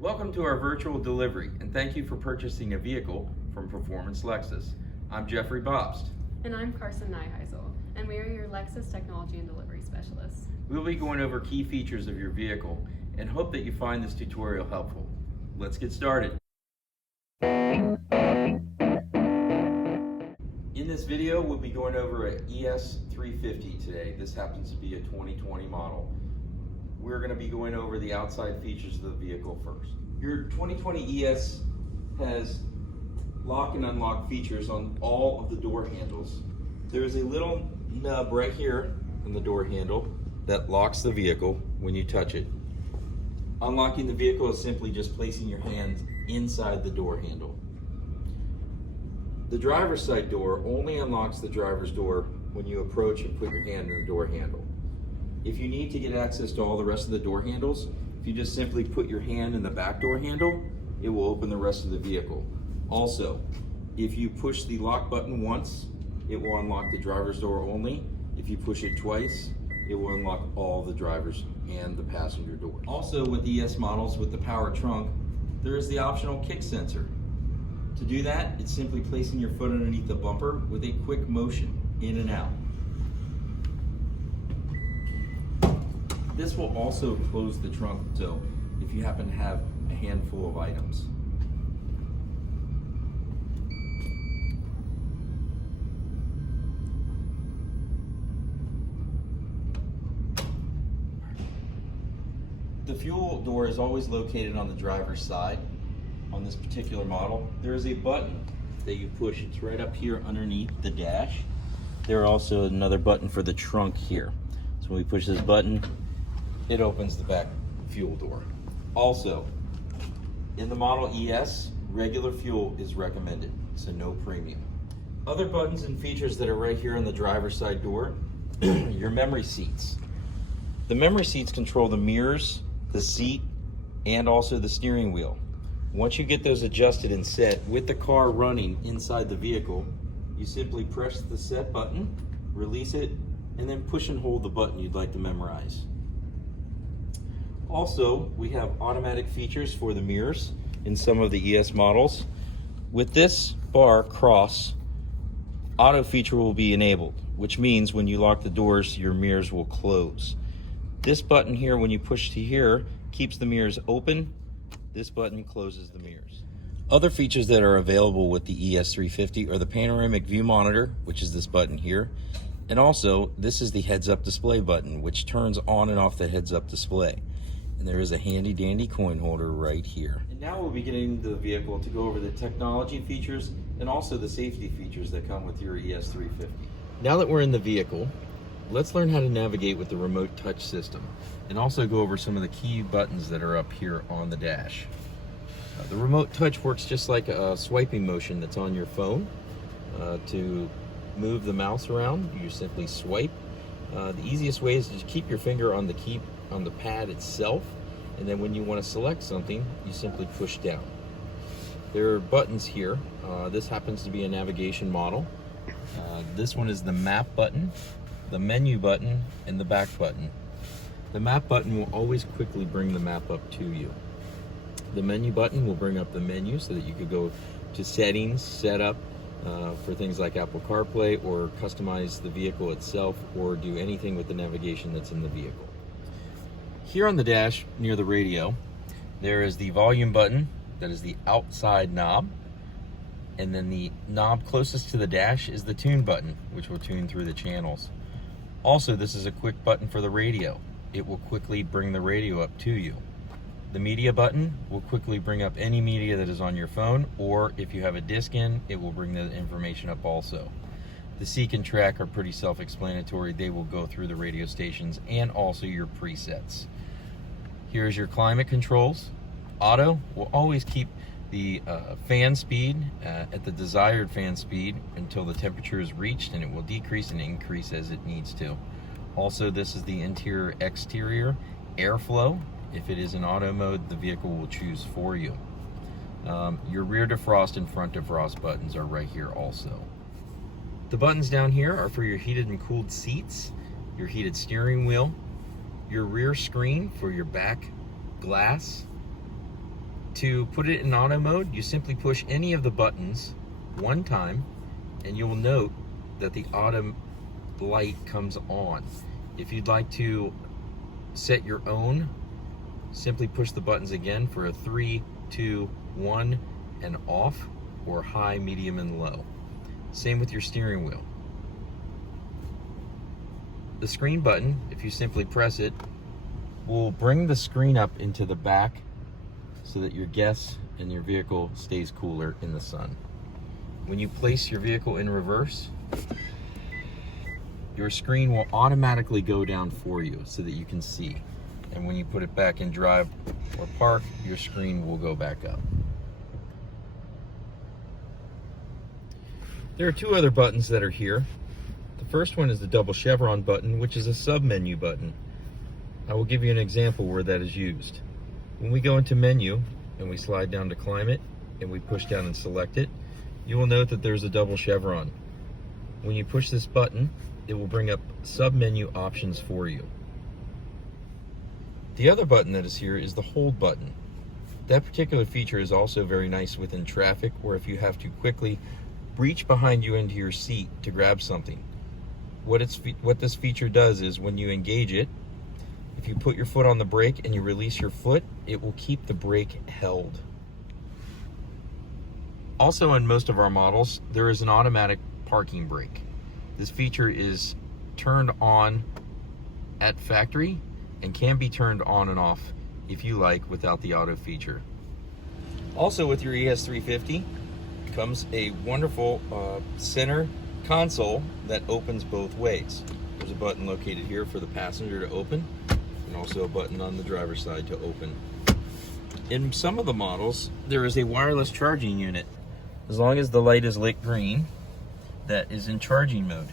Welcome to our virtual delivery, and thank you for purchasing a vehicle from Performance Lexus. I'm Jeffrey Bobst. And I'm Carson Nyheisel, and we are your Lexus Technology and Delivery Specialists. We'll be going over key features of your vehicle and hope that you find this tutorial helpful. Let's get started. In this video, we'll be going over an ES350 today. This happens to be a 2020 model. We're going to be going over the outside features of the vehicle first. Your 2020 ES has lock and unlock features on all of the door handles. There's a little nub right here on the door handle that locks the vehicle when you touch it. Unlocking the vehicle is simply just placing your hand inside the door handle. The driver's side door only unlocks the driver's door when you approach and put your hand in the door handle. If you need to get access to all the rest of the door handles, if you just simply put your hand in the back door handle, it will open the rest of the vehicle. Also, if you push the lock button once, it will unlock the driver's door only. If you push it twice, it will unlock all the driver's and the passenger doors. Also, with ES models with the power trunk, there is the optional kick sensor. To do that, it's simply placing your foot underneath the bumper with a quick motion in and out. This will also close the trunk, so if you happen to have a handful of items. The fuel door is always located on the driver's side. On this particular model, there is a button that you push. It's right up here underneath the dash. There are also another button for the trunk here. So when we push this button, it opens the back fuel door. Also, in the Model ES, regular fuel is recommended, so no premium. Other buttons and features that are right here on the driver's side door, your memory seats. The memory seats control the mirrors, the seat, and also the steering wheel. Once you get those adjusted and set with the car running inside the vehicle, you simply press the set button, release it, and then push and hold the button you'd like to memorize. Also, we have automatic features for the mirrors in some of the ES models. With this bar cross, auto feature will be enabled, which means when you lock the doors, your mirrors will close. This button here, when you push to here, keeps the mirrors open. This button closes the mirrors. Other features that are available with the ES350 are the panoramic view monitor, which is this button here. And also, this is the heads-up display button, which turns on and off the heads-up display. And there is a handy dandy coin holder right here. And now we'll be getting into the vehicle to go over the technology features and also the safety features that come with your ES350. Now that we're in the vehicle, let's learn how to navigate with the remote touch system and also go over some of the key buttons that are up here on the dash. The remote touch works just like a swiping motion that's on your phone. To move the mouse around, you simply swipe. The easiest way is to just keep your finger on the key on the pad itself, and then when you want to select something, you simply push down. There are buttons here. This happens to be a navigation model. This one is the map button, the menu button, and the back button. The map button will always quickly bring the map up to you. The menu button will bring up the menu so that you could go to settings, setup, for things like Apple CarPlay, or customize the vehicle itself, or do anything with the navigation that's in the vehicle. Here on the dash near the radio, there is the volume button, that is the outside knob, and then the knob closest to the dash is the tune button, which will tune through the channels. Also, this is a quick button for the radio. It will quickly bring the radio up to you. The media button will quickly bring up any media that is on your phone, or if you have a disc in, it will bring the information up also. The seek and track are pretty self-explanatory. They will go through the radio stations and also your presets. Here's your climate controls. Auto will always keep the fan speed at the desired fan speed until the temperature is reached, and it will decrease and increase as it needs to. Also, this is the interior exterior airflow. If it is in auto mode, the vehicle will choose for you. Your rear defrost and front defrost buttons are right here also. The buttons down here are for your heated and cooled seats, your heated steering wheel, your rear screen for your back glass, To put it in auto mode, you simply push any of the buttons one time, and you'll note that the auto light comes on. If you'd like to set your own, simply push the buttons again for a 3, 2, 1, and off, or high, medium, and low. Same with your steering wheel. The screen button, if you simply press it, will bring the screen up into the back so that your guests and your vehicle stays cooler in the sun. When you place your vehicle in reverse, your screen will automatically go down for you so that you can see. And when you put it back in drive or park, your screen will go back up. There are two other buttons that are here. The first one is the double chevron button, which is a sub-menu button. I will give you an example where that is used. When we go into menu and we slide down to climate and we push down and select it, you will note that there's a double chevron. When you push this button, it will bring up sub-menu options for you. The other button that is here is the hold button. That particular feature is also very nice within traffic, or if you have to quickly reach behind you into your seat to grab something. What this feature does is when you engage it, if you put your foot on the brake and you release your foot, it will keep the brake held. Also, in most of our models, there is an automatic parking brake. This feature is turned on at factory and can be turned on and off if you like without the auto feature. Also, with your ES350 comes a wonderful center console that opens both ways. There's a button located here for the passenger to open, and also a button on the driver's side to open. In some of the models, there is a wireless charging unit. As long as the light is lit green, that is in charging mode.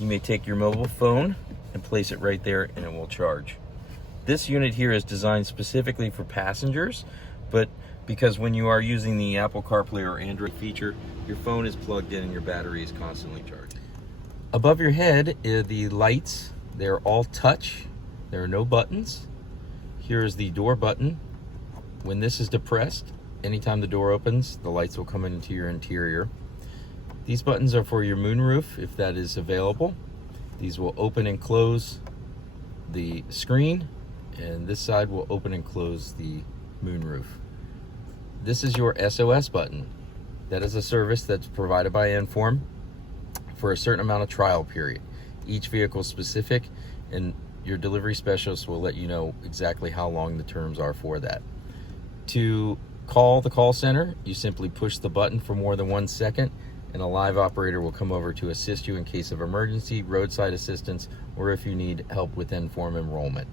You may take your mobile phone and place it right there and it will charge. This unit here is designed specifically for passengers, but because when you are using the Apple CarPlay or Android feature, your phone is plugged in and your battery is constantly charged. Above your head are the lights. They're all touch. There are no buttons. Here is the door button. When this is depressed, anytime the door opens, the lights will come into your interior. These buttons are for your moonroof, if that is available. These will open and close the screen, and this side will open and close the moonroof. This is your SOS button. That is a service that's provided by Inform for a certain amount of trial period. Each vehicle is specific, and your delivery specialist will let you know exactly how long the terms are for that. To call the call center, you simply push the button for more than 1 second, and a live operator will come over to assist you in case of emergency, roadside assistance, or if you need help with Inform enrollment.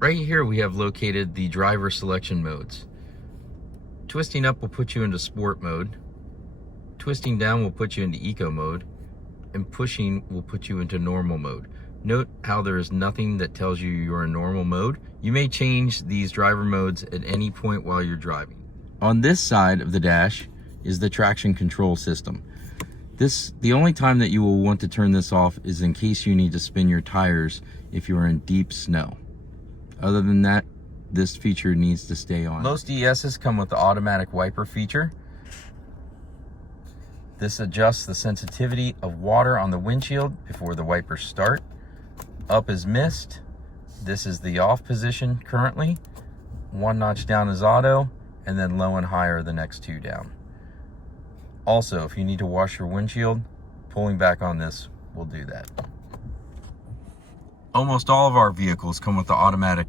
Right here we have located the driver selection modes. Twisting up will put you into sport mode. Twisting down will put you into eco mode, and pushing will put you into normal mode. Note how there is nothing that tells you you're in normal mode. You may change these driver modes at any point while you're driving. On this side of the dash is the traction control system. The only time that you will want to turn this off is in case you need to spin your tires if you are in deep snow. Other than that, this feature needs to stay on. Most ESs come with the automatic wiper feature. This adjusts the sensitivity of water on the windshield before the wipers start. Up is mist. This is the off position currently. 1 notch down is auto, and then low and high are the next 2 down. Also, if you need to wash your windshield, pulling back on this will do that. Almost all of our vehicles come with the automatic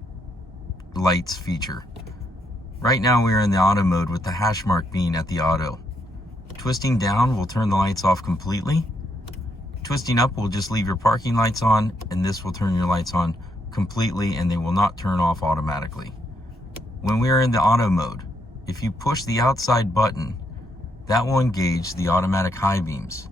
lights feature. Right now we are in the auto mode with the hash mark being at the auto. Twisting down will turn the lights off completely. Twisting up will just leave your parking lights on, and this will turn your lights on completely, and they will not turn off automatically. When we are in the auto mode, if you push the outside button, that will engage the automatic high beams.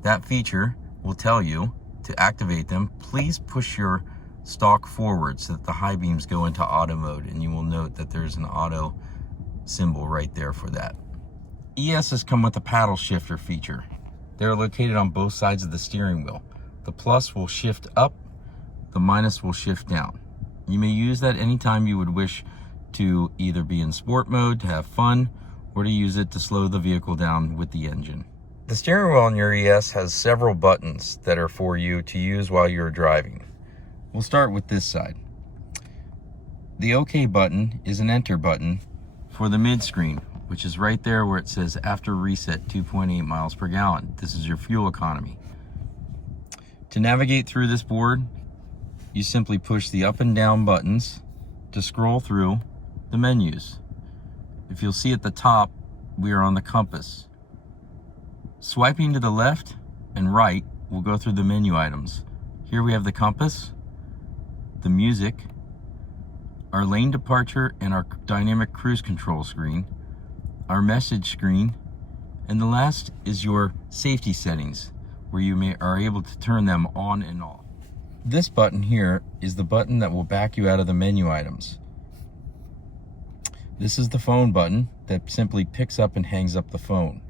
That feature will tell you to activate them, please push your stalk forward so that the high beams go into auto mode, and you will note that there's an auto symbol right there for that. ESs come with a paddle shifter feature. They're located on both sides of the steering wheel. The plus will shift up, the minus will shift down. You may use that anytime you would wish to either be in sport mode to have fun or to use it to slow the vehicle down with the engine. The steering wheel on your ES has several buttons that are for you to use while you're driving. We'll start with this side. The OK button is an enter button for the mid screen, which is right there where it says after reset 2.8 miles per gallon. This is your fuel economy. To navigate through this board, you simply push the up and down buttons to scroll through the menus. If you'll see at the top, we are on the compass. Swiping to the left and right will go through the menu items. Here we have the compass, the music, our lane departure and our dynamic cruise control screen, our message screen, and the last is your safety settings, where you are able to turn them on and off. This button here is the button that will back you out of the menu items. This is the phone button that simply picks up and hangs up the phone.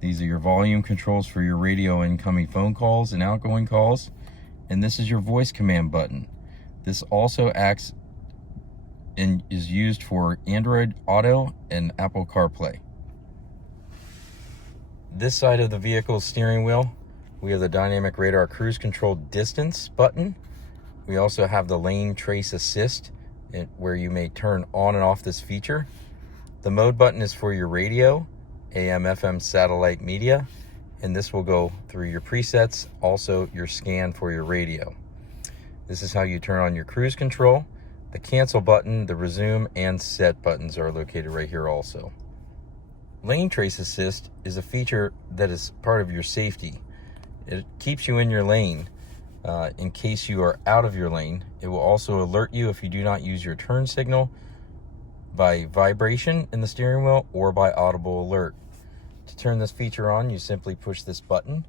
These are your volume controls for your radio incoming phone calls and outgoing calls. And this is your voice command button. This also acts and is used for Android Auto and Apple CarPlay. This side of the vehicle's steering wheel, we have the dynamic radar cruise control distance button. We also have the lane trace assist, where you may turn on and off this feature. The mode button is for your radio, AM, FM, satellite media, and this will go through your presets, also your scan for your radio. This is how you turn on your cruise control. The cancel button, the resume, and set buttons are located right here also. Lane trace assist is a feature that is part of your safety. It keeps you in your lane in case you are out of your lane. It will also alert you if you do not use your turn signal by vibration in the steering wheel or by audible alert. To turn this feature on, you simply push this button,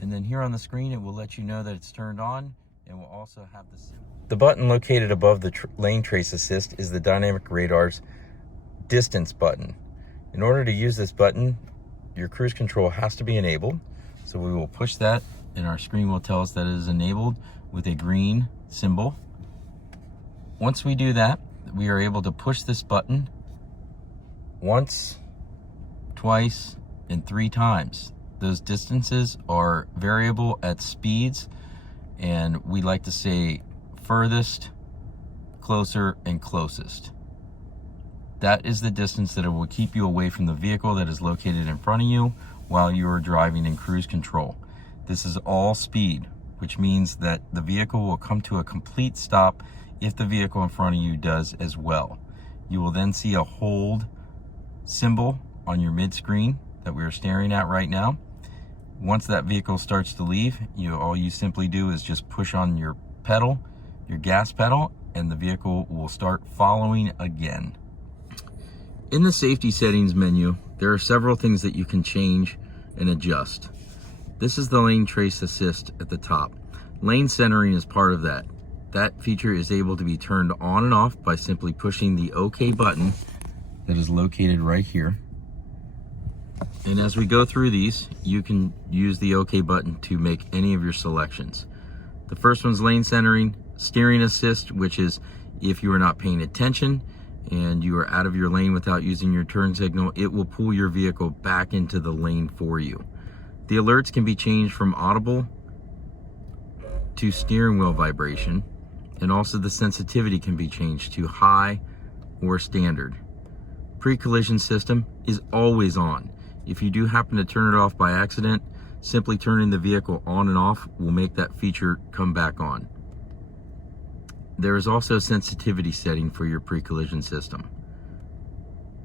and then here on the screen it will let you know that it's turned on, and will also have the button located above the lane trace assist is the dynamic radar's distance button. In order to use this button, your cruise control has to be enabled, so we will push that and our screen will tell us that it is enabled with a green symbol. Once we do that, we are able to push this button once, twice, and 3 times. Those distances are variable at speeds, and we like to say furthest, closer, and closest. That is the distance that it will keep you away from the vehicle that is located in front of you while you are driving in cruise control. This is all speed, which means that the vehicle will come to a complete stop if the vehicle in front of you does as well. You will then see a hold symbol on your mid screen that we are staring at right now. Once that vehicle starts to leave, all you simply do is just push on your pedal, your gas pedal, and the vehicle will start following again. In the safety settings menu, there are several things that you can change and adjust. This is the lane trace assist at the top. Lane centering is part of that. That feature is able to be turned on and off by simply pushing the OK button that is located right here. And as we go through these, you can use the OK button to make any of your selections. The first one's lane centering, steering assist, which is if you are not paying attention and you are out of your lane without using your turn signal, it will pull your vehicle back into the lane for you. The alerts can be changed from audible to steering wheel vibration, and also the sensitivity can be changed to high or standard. Pre-collision system is always on. If you do happen to turn it off by accident, simply turning the vehicle on and off will make that feature come back on. There is also a sensitivity setting for your pre-collision system.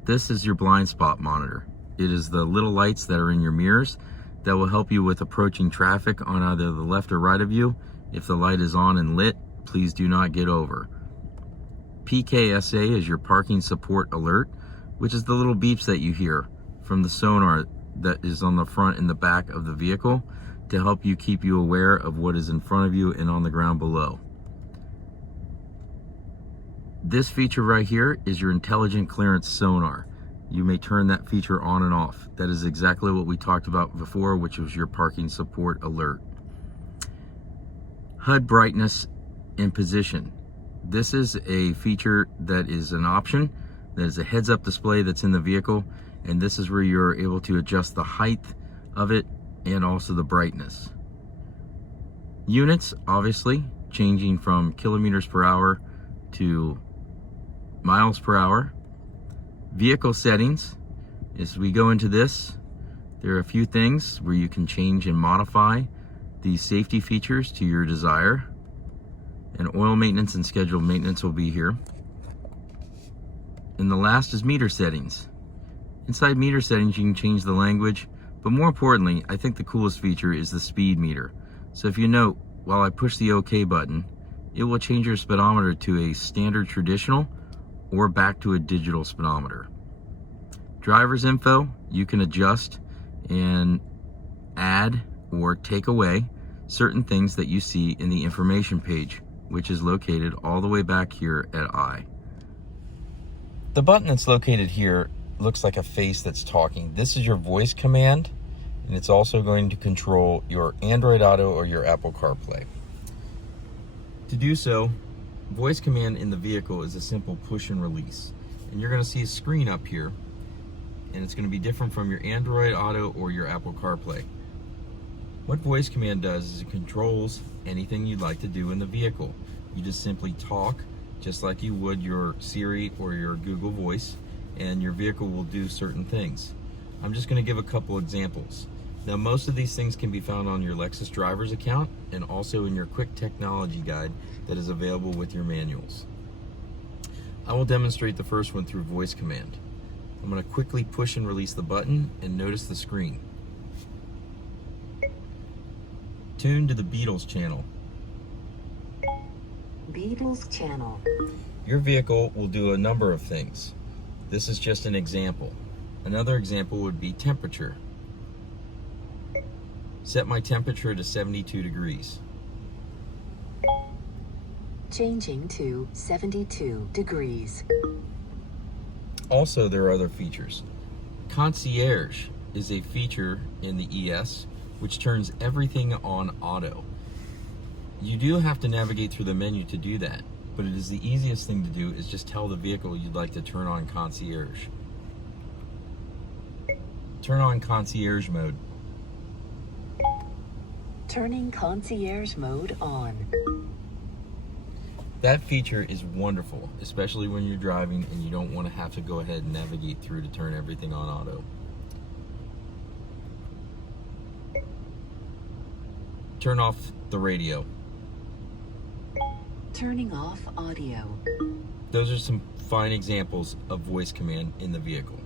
This is your blind spot monitor. It is the little lights that are in your mirrors that will help you with approaching traffic on either the left or right of you. If the light is on and lit, please do not get over. PKSA is your parking support alert, which is the little beeps that you hear from the sonar that is on the front and the back of the vehicle to help you keep you aware of what is in front of you and on the ground below. This feature right here is your intelligent clearance sonar. You may turn that feature on and off. That is exactly what we talked about before, which was your parking support alert. HUD brightness and position. This is a feature that is an option. That is a heads-up display that's in the vehicle, and this is where you're able to adjust the height of it and also the brightness. Units, obviously, changing from kilometers per hour to miles per hour. Vehicle settings, as we go into this, there are a few things where you can change and modify these safety features to your desire. And oil maintenance and scheduled maintenance will be here. And the last is meter settings. Inside meter settings, you can change the language, but more importantly, I think the coolest feature is the speed meter. So if you note, while I push the OK button, it will change your speedometer to a standard traditional or back to a digital speedometer. Driver's info, you can adjust and add or take away certain things that you see in the information page, which is located all the way back here at I. The button that's located here looks like a face that's talking. This is your voice command, and it's also going to control your Android Auto or your Apple CarPlay. To do so, voice command in the vehicle is a simple push and release. And you're going to see a screen up here, and it's going to be different from your Android Auto or your Apple CarPlay. What voice command does is it controls anything you'd like to do in the vehicle. You just simply talk just like you would your Siri or your Google Voice, and your vehicle will do certain things. I'm just going to give a couple examples. Now, most of these things can be found on your Lexus driver's account and also in your quick technology guide that is available with your manuals. I will demonstrate the first one through voice command. I'm going to quickly push and release the button and notice the screen. Tune to the Beatles channel. Beatles channel. Your vehicle will do a number of things. This is just an example. Another example would be temperature. Set my temperature to 72 degrees. Changing to 72 degrees. Also, there are other features. Concierge is a feature in the ES which turns everything on auto. You do have to navigate through the menu to do that, but it is the easiest thing to do is just tell the vehicle you'd like to turn on concierge. Turn on concierge mode. Turning concierge mode on. That feature is wonderful, especially when you're driving and you don't want to have to go ahead and navigate through to turn everything on auto. Turn off the radio. Turning off audio. Those are some fine examples of voice command in the vehicle.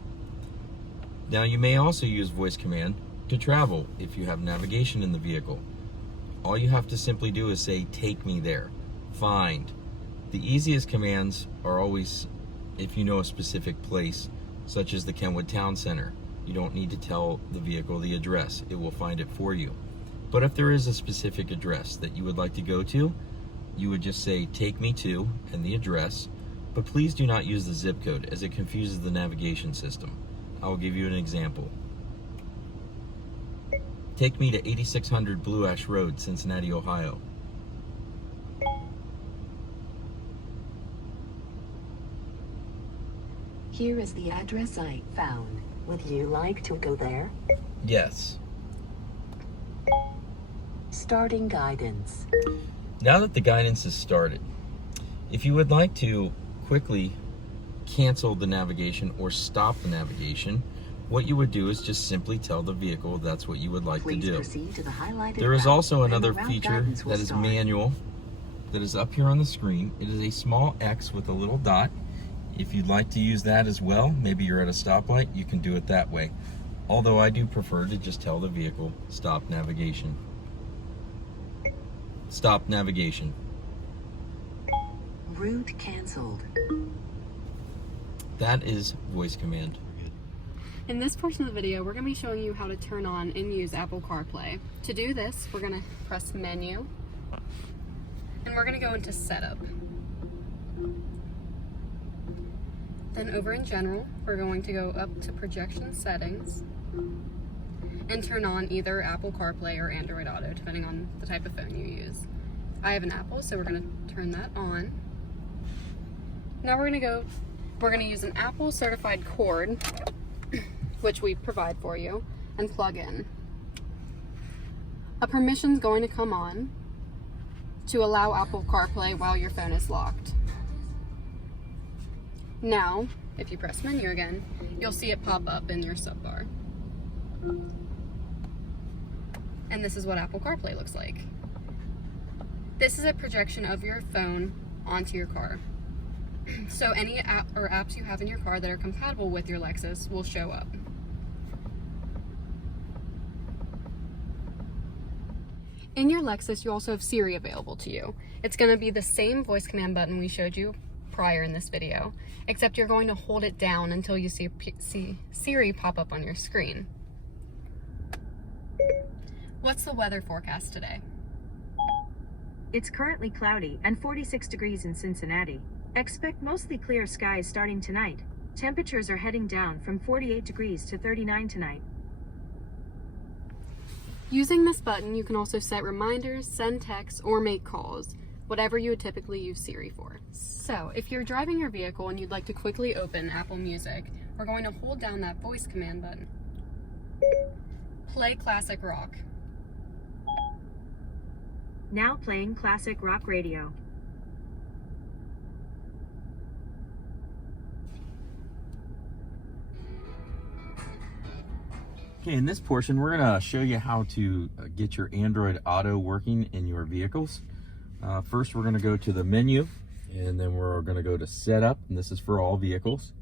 Now, you may also use voice command to travel if you have navigation in the vehicle. All you have to simply do is say, "Take me there," "Find." The easiest commands are always if you know a specific place, such as the Kenwood Town Center. You don't need to tell the vehicle the address. It will find it for you. But if there is a specific address that you would like to go to, you would just say, "Take me to," and the address. But please do not use the zip code, as it confuses the navigation system. I will give you an example. Take me to 8600 Blue Ash Road, Cincinnati, Ohio. Here is the address I found. Would you like to go there? Yes. Starting guidance. Now that the guidance is started, if you would like to quickly cancel the navigation or stop the navigation, what you would do is just simply tell the vehicle that's what you would like Please to do. proceed to the highlighted There is route, also and another the route feature guidance will that is start. manual that is up here on the screen. It is a small X with a little dot. If you'd like to use that as well, maybe you're at a stoplight, you can do it that way. Although I do prefer to just tell the vehicle, "Stop navigation." Stop navigation. Route canceled. That is voice command. In this portion of the video, we're going to be showing you how to turn on and use Apple CarPlay. To do this, we're going to press Menu, and we're going to go into Setup. Then over in General, we're going to go up to Projection Settings and turn on either Apple CarPlay or Android Auto, depending on the type of phone you use. I have an Apple, so we're going to turn that on. Now we're gonna use an Apple certified cord, which we provide for you, and plug in. A permission's going to come on to allow Apple CarPlay while your phone is locked. Now, if you press menu again, you'll see it pop up in your subbar. And this is what Apple CarPlay looks like. This is a projection of your phone onto your car. So any app or apps you have in your car that are compatible with your Lexus will show up. In your Lexus, you also have Siri available to you. It's going to be the same voice command button we showed you prior in this video, except you're going to hold it down until you see Siri pop up on your screen. What's the weather forecast today? It's currently cloudy and 46 degrees in Cincinnati. Expect mostly clear skies starting tonight. Temperatures are heading down from 48 degrees to 39 tonight. Using this button, you can also set reminders, send texts, or make calls, whatever you would typically use Siri for. So, if you're driving your vehicle and you'd like to quickly open Apple Music, we're going to hold down that voice command button. Play classic rock. Now playing classic rock radio. Okay, in this portion, we're going to show you how to get your Android Auto working in your vehicles. First, we're going to go to the menu, and then we're going to go to Setup, and this is for all vehicles.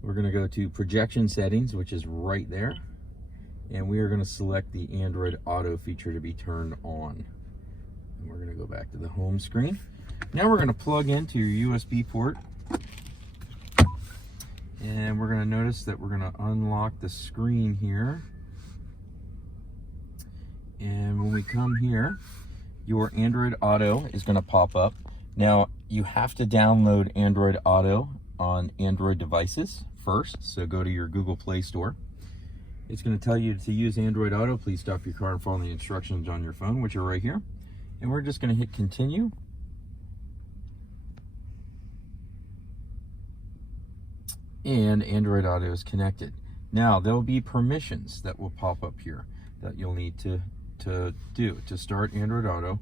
We're going to go to Projection Settings, which is right there, and we are going to select the Android Auto feature to be turned on. And we're going to go back to the home screen. Now we're going to plug into your USB port. And we're going to notice that we're going to unlock the screen here. And when we come here, your Android Auto is going to pop up. Now, you have to download Android Auto on Android devices first. So go to your Google Play Store. It's going to tell you to use Android Auto. Please stop your car and follow the instructions on your phone, which are right here. And we're just going to hit continue. And Android Auto is connected. Now there will be permissions that will pop up here that you'll need to do to start Android Auto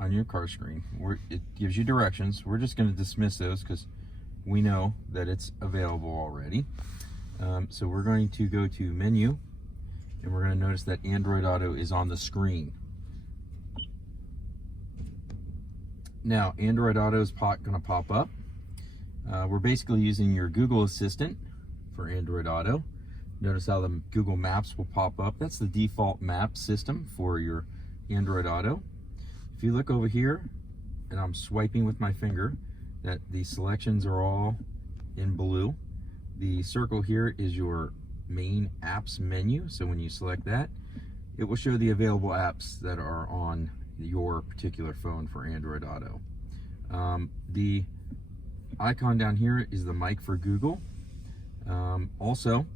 on your car screen. It gives you directions. We're just going to dismiss those because we know that it's available already. So we're going to go to menu, and we're going to notice that Android Auto is on the screen. Now Android Auto is going to pop up. We're basically using your Google Assistant for Android Auto. Notice how the Google Maps will pop up. That's the default map system for your Android Auto. If you look over here, and I'm swiping with my finger, that the selections are all in blue. The circle here is your main apps menu. So when you select that, it will show the available apps that are on your particular phone for Android Auto. The icon down here is the mic for Google. Also,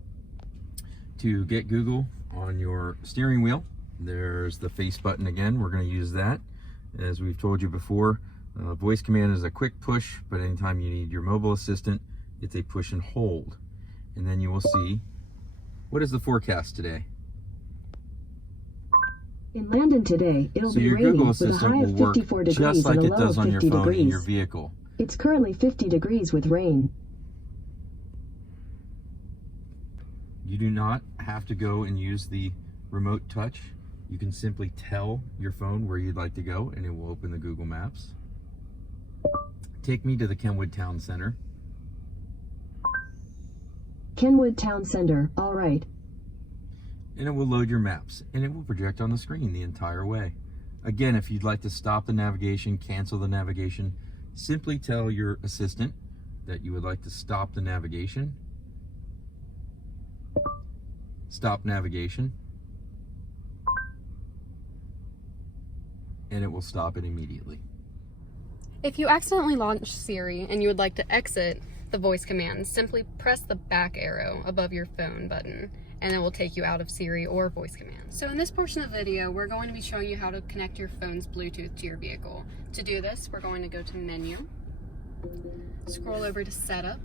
to get Google on your steering wheel, there's the face button again. We're going to use that. As we've told you before, voice command is a quick push, but anytime you need your mobile assistant, it's a push and hold. And then you will see, what is the forecast today? In Landon today, it'll So be your raining Google with a Assistant high will of work 54 just degrees like and a it low does of on your 50 phone in your degrees. vehicle. It's currently 50 degrees with rain. You do not have to go and use the remote touch. You can simply tell your phone where you'd like to go, and it will open the Google Maps. Take me to the Kenwood Town Center. Kenwood Town Center, all right. And it will load your maps, and it will project on the screen the entire way. Again, if you'd like to stop the navigation, cancel the navigation, simply tell your assistant that you would like to stop the navigation. Stop navigation. And it will stop it immediately. If you accidentally launch Siri and you would like to exit the voice command, simply press the back arrow above your phone button, and it will take you out of Siri or voice command. So in this portion of the video, we're going to be showing you how to connect your phone's Bluetooth to your vehicle. To do this, we're going to go to Menu, Scroll over to Setup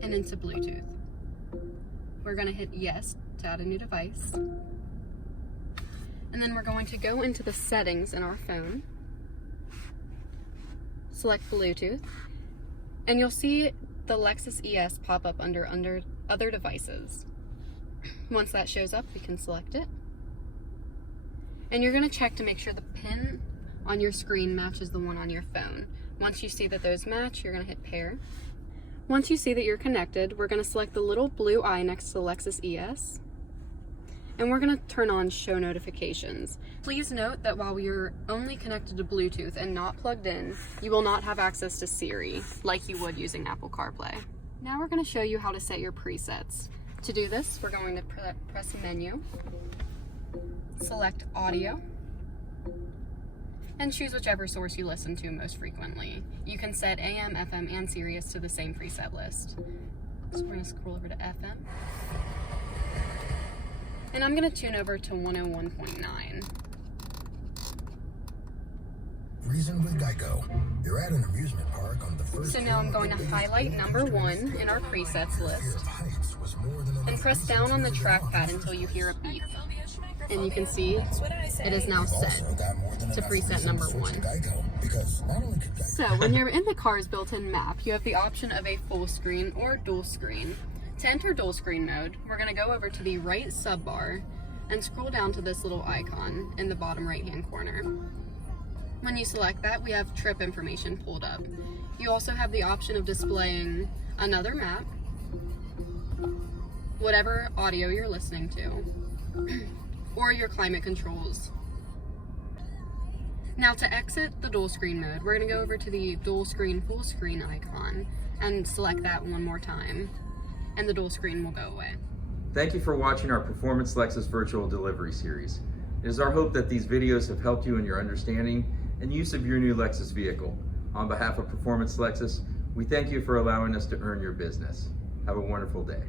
and into Bluetooth. We're going to hit Yes to add a new device. And then we're going to go into the settings in our phone, select Bluetooth, and you'll see the Lexus ES pop up under Other Devices. Once that shows up, we can select it. And you're going to check to make sure the pin on your screen matches the one on your phone. Once you see that those match, you're going to hit Pair. Once you see that you're connected, we're going to select the little blue eye next to the Lexus ES. And we're going to turn on Show Notifications. Please note that while you're only connected to Bluetooth and not plugged in, you will not have access to Siri like you would using Apple CarPlay. Now we're going to show you how to set your presets. To do this, we're going to press Menu, select Audio, and choose whichever source you listen to most frequently. You can set AM, FM, and Sirius to the same preset list. So we're going to scroll over to FM. And I'm going to tune over to 101.9. Reason with Geico. You're at an amusement park on the first. So now I'm going to highlight number 1 in our presets list and press down on the trackpad until you hear a beep. And you can see it is now set to preset number 1. So when you're in the car's built-in map, you have the option of a full screen or dual screen. To enter dual screen mode, we're going to go over to the right sub bar and scroll down to this little icon in the bottom right hand corner. When you select that, we have trip information pulled up. You also have the option of displaying another map, whatever audio you're listening to, or your climate controls. Now to exit the dual screen mode, we're going to go over to the dual screen full screen icon and select that one more time, and the dual screen will go away. Thank you for watching our Performance Lexus Virtual Delivery Series. It is our hope that these videos have helped you in your understanding and use of your new Lexus vehicle. On behalf of Performance Lexus, we thank you for allowing us to earn your business. Have a wonderful day.